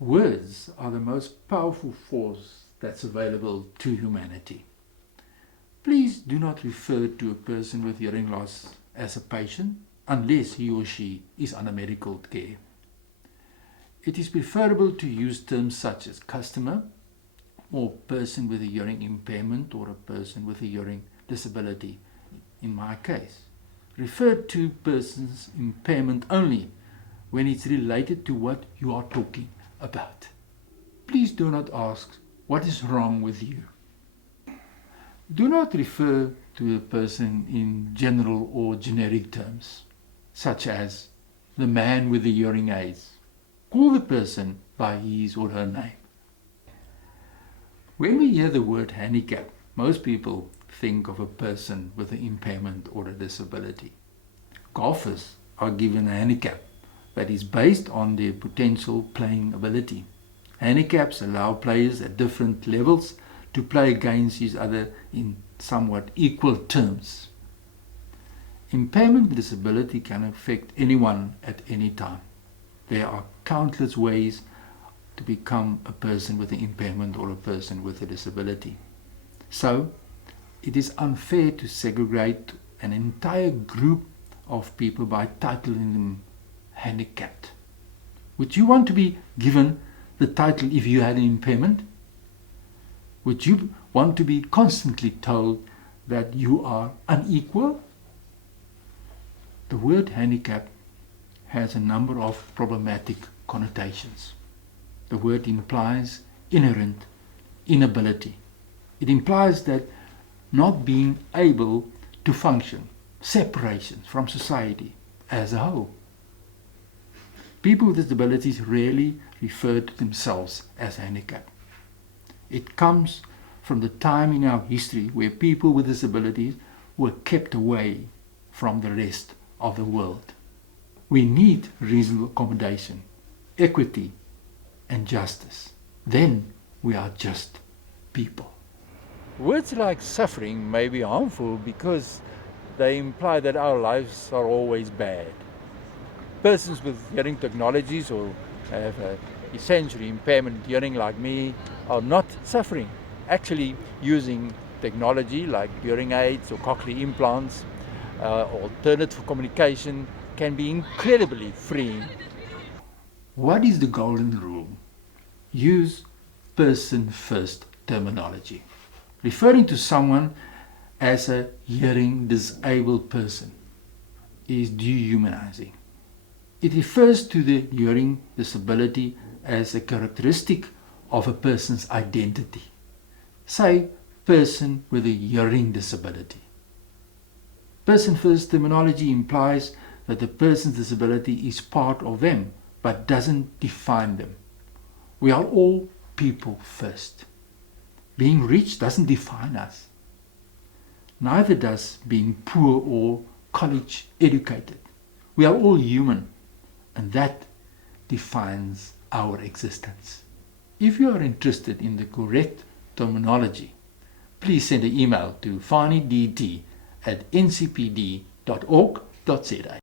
Words are the most powerful force that's available to humanity. Please do not refer to a person with hearing loss as a patient unless he or she is under medical care. It is preferable to use terms such as customer or person with a hearing impairment or a person with a hearing disability. In my case, refer to person's impairment only when it's related to what you are talking about. Please do not ask what is wrong with you. Do not refer to a person in general or generic terms, such as the man with the hearing aids. Call the person by his or her name. When we hear the word handicap, most people think of a person with an impairment or a disability. Golfers are given a handicap that is based on their potential playing ability. Handicaps allow players at different levels to play against each other in somewhat equal terms. Impairment and disability can affect anyone at any time. There are countless ways to become a person with an impairment or a person with a disability. So, it is unfair to segregate an entire group of people by titling them handicapped. Would you want to be given the title if you had an impairment? Would you want to be constantly told that you are unequal? The word handicap has a number of problematic connotations. The word implies inherent inability. It implies that not being able to function, separation from society as a whole. People with disabilities rarely refer to themselves as handicapped. It comes from the time in our history where people with disabilities were kept away from the rest of the world. We need reasonable accommodation, equity, and justice. Then we are just people. Words like suffering may be harmful because they imply that our lives are always bad. Persons with hearing technologies or have a sensory impairment hearing like me are not suffering. Actually, using technology like hearing aids or cochlear implants, alternative communication can be incredibly freeing. What is the golden rule? Use person-first terminology. Referring to someone as a hearing disabled person is dehumanizing. It refers to the hearing disability as a characteristic of a person's identity. Say, person with a hearing disability. Person-first terminology implies that the person's disability is part of them, but doesn't define them. We are all people first. Being rich doesn't define us. Neither does being poor or college educated. We are all human, and that defines our existence. If you are interested in the correct terminology, please send an email to fanidt@ncpd.org.za.